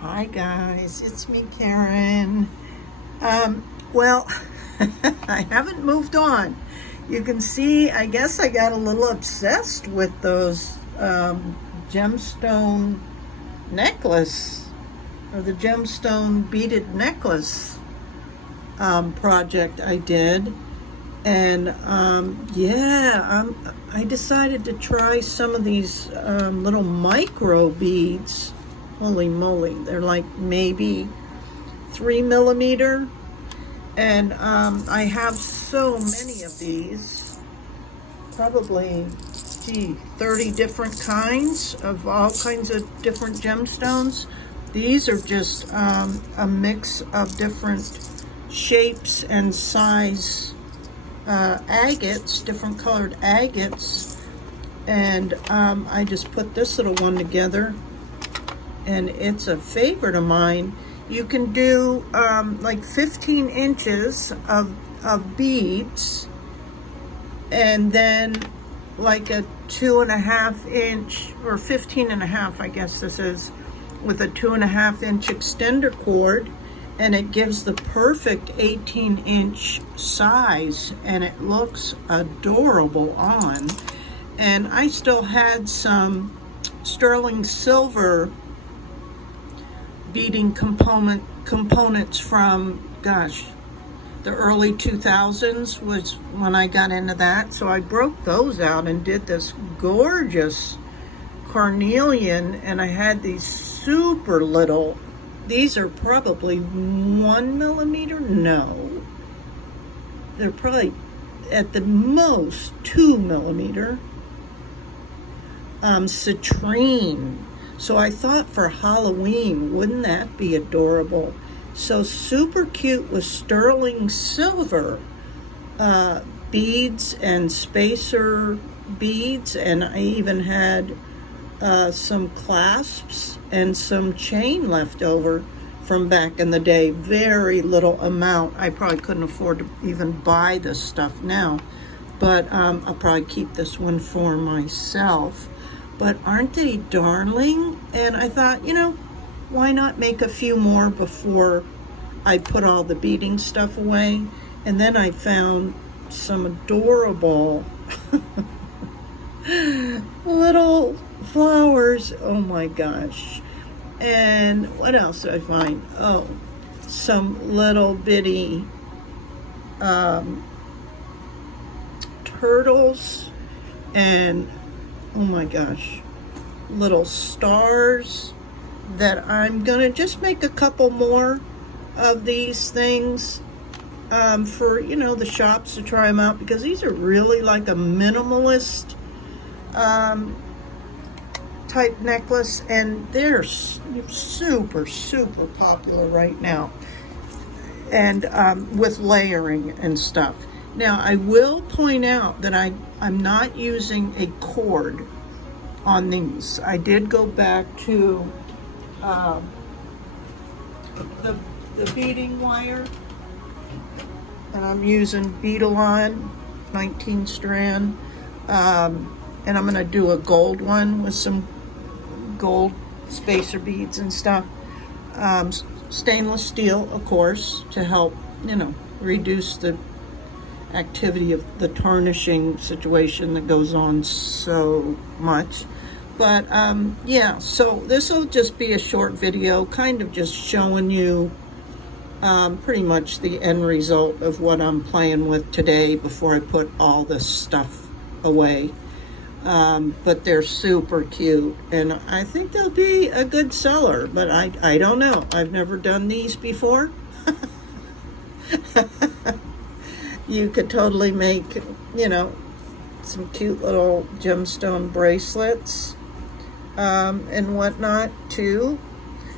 Hi guys, it's me, Karen. Well, I haven't moved on. You can see, I guess I got a little obsessed with those gemstone necklace, or the gemstone beaded necklace project I did. And I decided to try some of these little micro beads. Holy moly, they're like maybe 3 millimeter. And I have so many of these, probably 30 different kinds of all kinds of different gemstones. These are just a mix of different shapes and size agates, different colored agates. And I just put this little one together, and it's a favorite of mine. You can do like 15 inches of beads, and then like a 2.5 inch, or 15.5, I guess this is, with a 2.5 inch extender cord, and it gives the perfect 18-inch size, and it looks adorable on. And I still had some sterling silver beading components from, gosh, the early 2000s was when I got into that. So I broke those out and did this gorgeous carnelian, and I had these super little, these are probably 1 millimeter, no, they're probably at the most 2 millimeter citrine. So I thought for Halloween, wouldn't that be adorable? So super cute with sterling silver beads and spacer beads, and I even had some clasps and some chain left over from back in the day. Very little amount. I probably couldn't afford to even buy this stuff now, but I'll probably keep this one for myself. But aren't they darling? And I thought, you know, why not make a few more before I put all the beading stuff away? And then I found some adorable little flowers. Oh my gosh. And what else did I find? Oh, some little bitty turtles, and oh my gosh, little stars that I'm gonna just make a couple more of these things for, you know, the shops to try them out, because these are really like a minimalist type necklace, and they're super popular right now, and with layering and stuff. Now I will point out that I'm not using a cord on these. I did go back to the beading wire, and I'm using Beadalon 19 strand, and I'm going to do a gold one with some gold spacer beads and stuff. Stainless steel, of course, to help, you know, reduce the activity of the tarnishing situation that goes on so much. But yeah, so this will just be a short video, kind of just showing you pretty much the end result of what I'm playing with today before I put all this stuff away. But they're super cute, and I think they'll be a good seller, but I don't know. I've never done these before. You could totally make, you know, some cute little gemstone bracelets and whatnot too.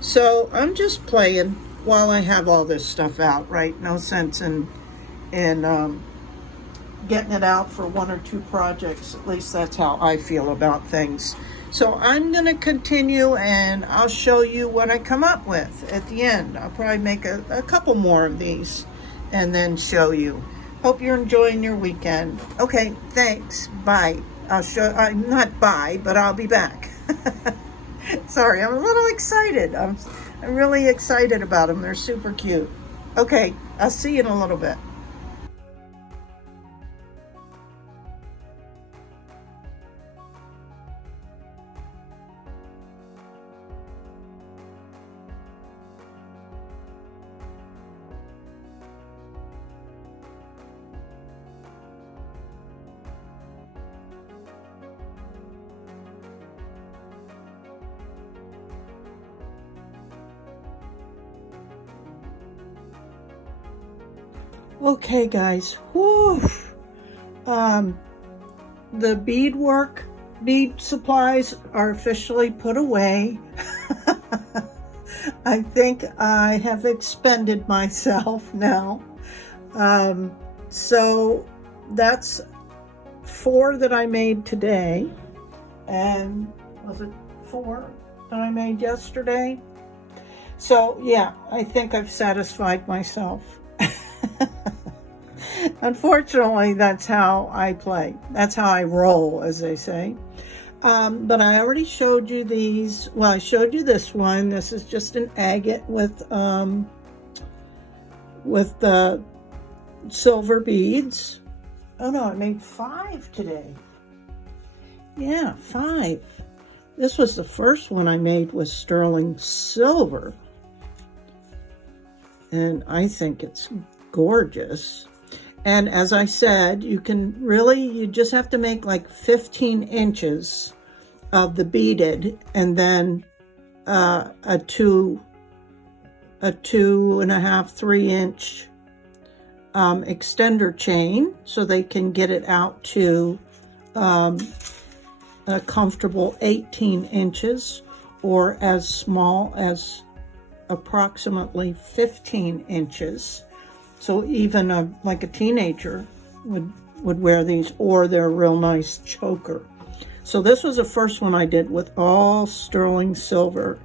So I'm just playing while I have all this stuff out, right? No sense in getting it out for 1 or 2 projects. At least that's how I feel about things. So I'm going to continue, and I'll show you what I come up with at the end. I'll probably make a couple more of these and then show you. Hope you're enjoying your weekend. Okay, thanks. Bye. Not bye, but I'll be back. Sorry, I'm a little excited. I'm really excited about them. They're super cute. Okay, I'll see you in a little bit. Okay, guys. Whew. The bead supplies are officially put away. I think I have expended myself now. So that's 4 that I made today. And was it 4 that I made yesterday? So yeah, I think I've satisfied myself. Unfortunately, that's how I play. That's how I roll, as they say. But I already showed you these. Well, I showed you this one. This is just an agate with the silver beads. Oh no, I made 5 today. Yeah, 5. This was the first one I made with sterling silver. And I think it's gorgeous. And as I said, you just have to make like 15 inches of the beaded, and then a 2.5, 3 inch extender chain, so they can get it out to a comfortable 18 inches, or as small as approximately 15 inches. So even like a teenager would wear these, or they're a real nice choker. So this was the first one I did with all sterling silver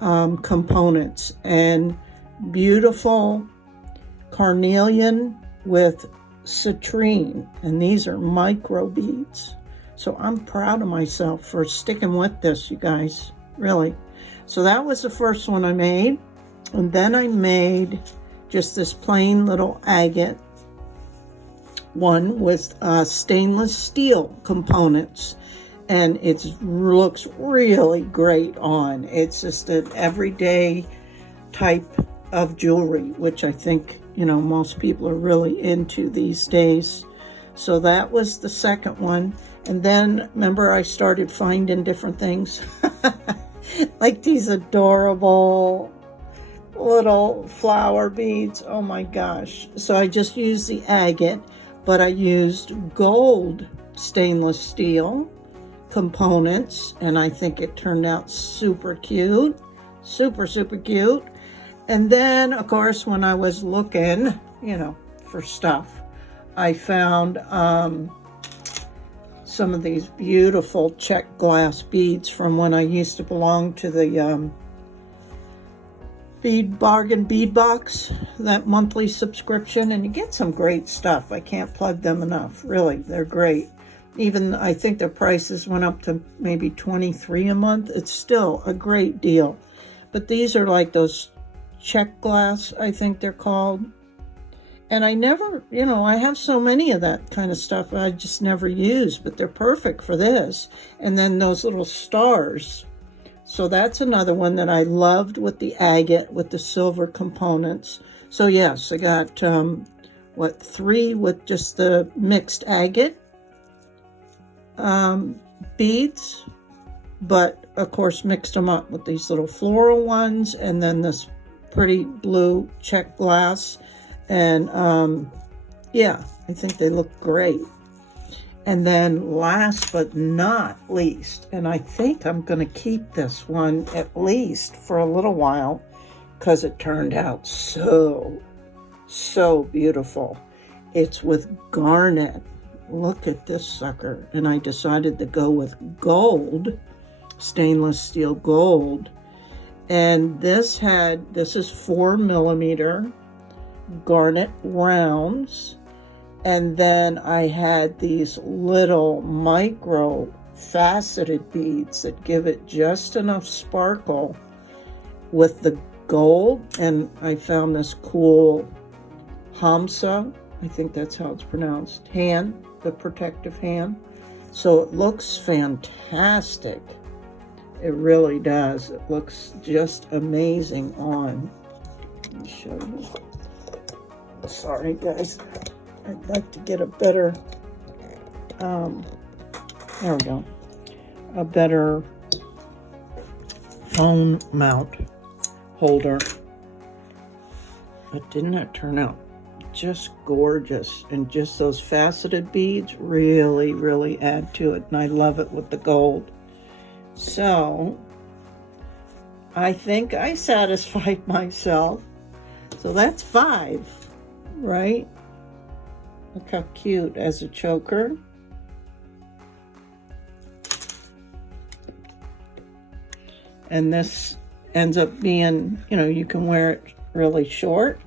components, and beautiful carnelian with citrine, and these are micro beads. So I'm proud of myself for sticking with this, you guys, really. So that was the first one I made. And then I made just this plain little agate one with stainless steel components. And it looks really great on. It's just an everyday type of jewelry, which I think, most people are really into these days. So that was the second one. And then, remember, I started finding different things. Like these adorable little flower beads. Oh my gosh. So I just used the agate, but I used gold stainless steel components, and I think it turned out super cute. Super cute. And then, of course, when I was looking, for stuff, I found some of these beautiful check glass beads from when I used to belong to the bargain bead box, that monthly subscription, and you get some great stuff. I can't plug them enough. Really, they're great. Even I think their prices went up to maybe $23 a month. It's still a great deal. But these are like those check glass, I think they're called. And I never, I have so many of that kind of stuff I just never use, but they're perfect for this. And then those little stars. So that's another one that I loved with the agate, with the silver components. So yes, I got, 3 with just the mixed agate beads, but of course mixed them up with these little floral ones, and then this pretty blue check glass. And yeah, I think they look great. And then last but not least, and I think I'm going to keep this one at least for a little while because it turned out so beautiful. It's with garnet. Look at this sucker. And I decided to go with gold, stainless steel gold. And this is 4mm garnet rounds. And then I had these little micro faceted beads that give it just enough sparkle with the gold. And I found this cool Hamsa, I think that's how it's pronounced, hand, the protective hand. So it looks fantastic. It really does. It looks just amazing on. Let me show you. Sorry guys, I'd like to get a better, there we go, a better phone mount holder. But didn't that turn out just gorgeous? And just those faceted beads really, really add to it. And I love it with the gold. So I think I satisfied myself. So that's 5, right? Look how cute as a choker. And this ends up being, you know, you can wear it really short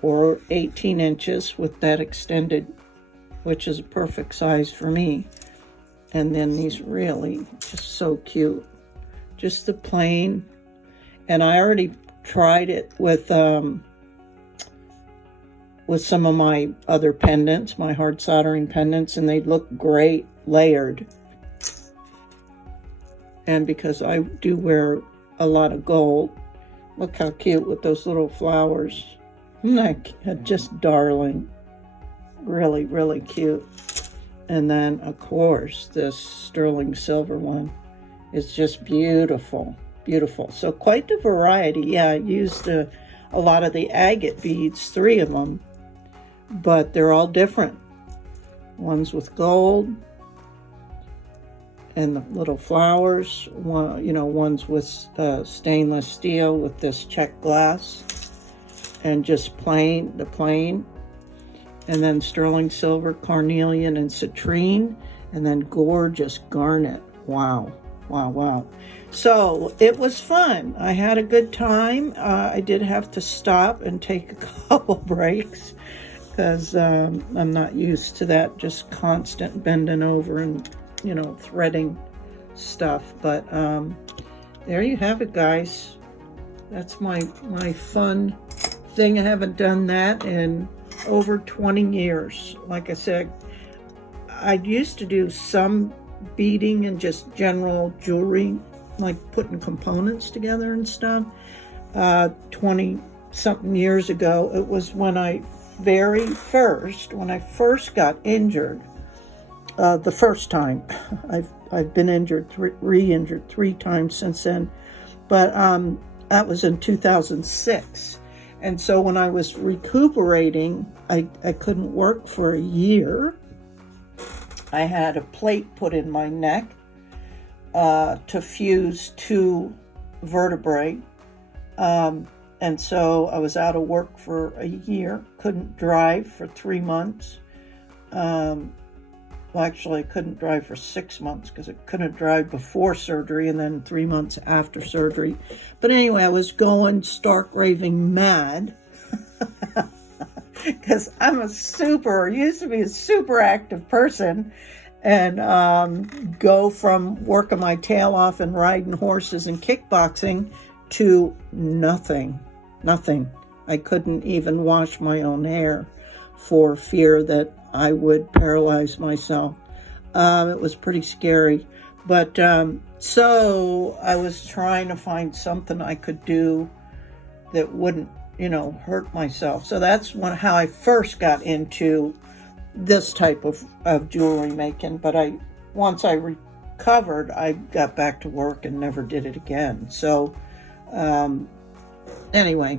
or 18 inches with that extended, which is a perfect size for me. And then these really just so cute. Just the plain. And I already tried it with some of my other pendants, my hard soldering pendants, and they look great layered. And because I do wear a lot of gold, look how cute with those little flowers. Isn't that just darling? Really, really cute. And then, of course, this sterling silver one is just beautiful, beautiful. So quite the variety. Yeah, I used a lot of the agate beads, 3 of them, but they're all different. One's with gold and the little flowers. One, you know, one's with stainless steel with this check glass, and just plain, the plain. And then sterling silver, carnelian, and citrine, and then gorgeous garnet. Wow, wow, wow. So it was fun. I had a good time. I did have to stop and take a couple breaks because I'm not used to that, just constant bending over and, you know, threading stuff. But there you have it, guys. That's my fun thing. I haven't done that in over 20 years. Like I said, I used to do some beading and just general jewelry, like putting components together and stuff. 20 something years ago, it was when I first got injured. The first time. I've been injured, re-injured 3 times since then, but that was in 2006. And so when I was recuperating, I couldn't work for a year. I had a plate put in my neck to fuse 2 vertebrae. And so I was out of work for a year, couldn't drive for 3 months. Well, actually, I couldn't drive for 6 months because I couldn't drive before surgery, and then 3 months after surgery. But anyway, I was going stark raving mad because I'm used to be a super active person, and go from working my tail off and riding horses and kickboxing to nothing. I couldn't even wash my own hair for fear that I would paralyze myself. It was pretty scary. But so I was trying to find something I could do that wouldn't, you know, hurt myself. So that's how I first got into this type of jewelry making. But once I recovered, I got back to work and never did it again. So anyway,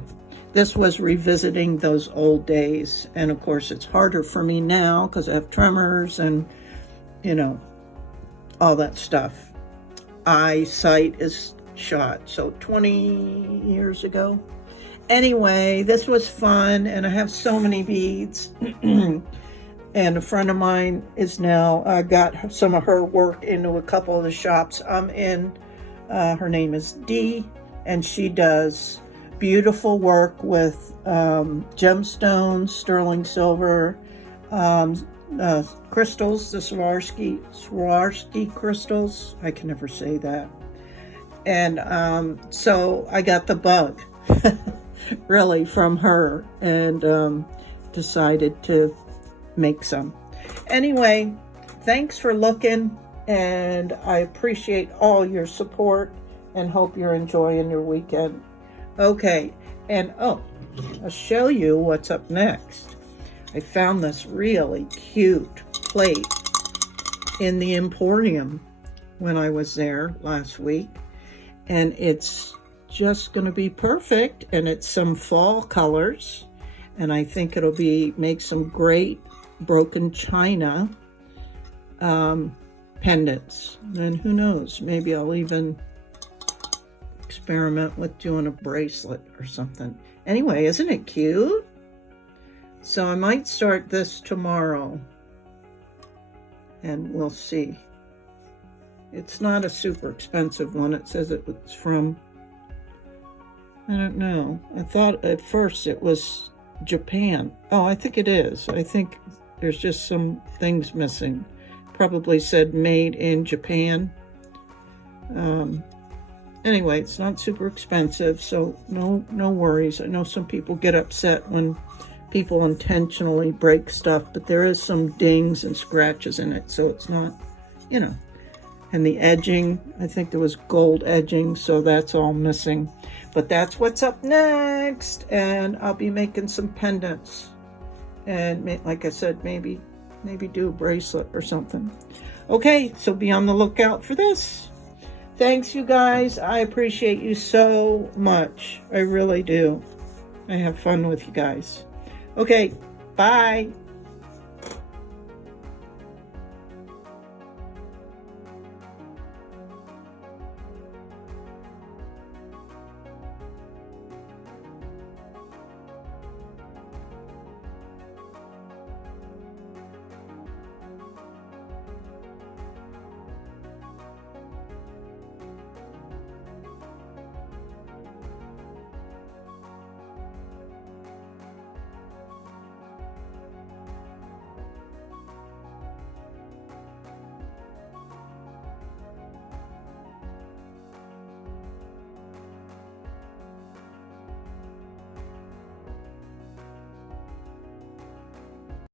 this was revisiting those old days. And of course, it's harder for me now because I have tremors and, you know, all that stuff. Eyesight is shot. So 20 years ago. Anyway, this was fun, and I have so many beads. And a friend of mine is now got some of her work into a couple of the shops I'm in. Her name is Dee, and she does beautiful work with gemstones, sterling silver, crystals, the Swarovski crystals. I can never say that. And so I got the bug, really, from her, and decided to make some. Anyway, thanks for looking, and I appreciate all your support and hope you're enjoying your weekend. Okay, and I'll show you what's up next. I found this really cute plate in the Emporium when I was there last week, and it's just going to be perfect, and it's some fall colors, and I think it'll make some great broken china pendants. And who knows, maybe I'll even experiment with doing a bracelet or something. Anyway, isn't it cute? So I might start this tomorrow, and we'll see. It's not a super expensive one. It says it was from, I don't know. I thought at first it was Japan. Oh, I think it is. I think there's just some things missing. Probably said made in Japan. Anyway, it's not super expensive, so no worries. I know some people get upset when people intentionally break stuff, but there is some dings and scratches in it, so it's not, you know. And the edging, I think there was gold edging, so that's all missing. But that's what's up next, and I'll be making some pendants. And like I said, maybe do a bracelet or something. Okay, so be on the lookout for this. Thanks, you guys. I appreciate you so much. I really do. I have fun with you guys. Okay, bye.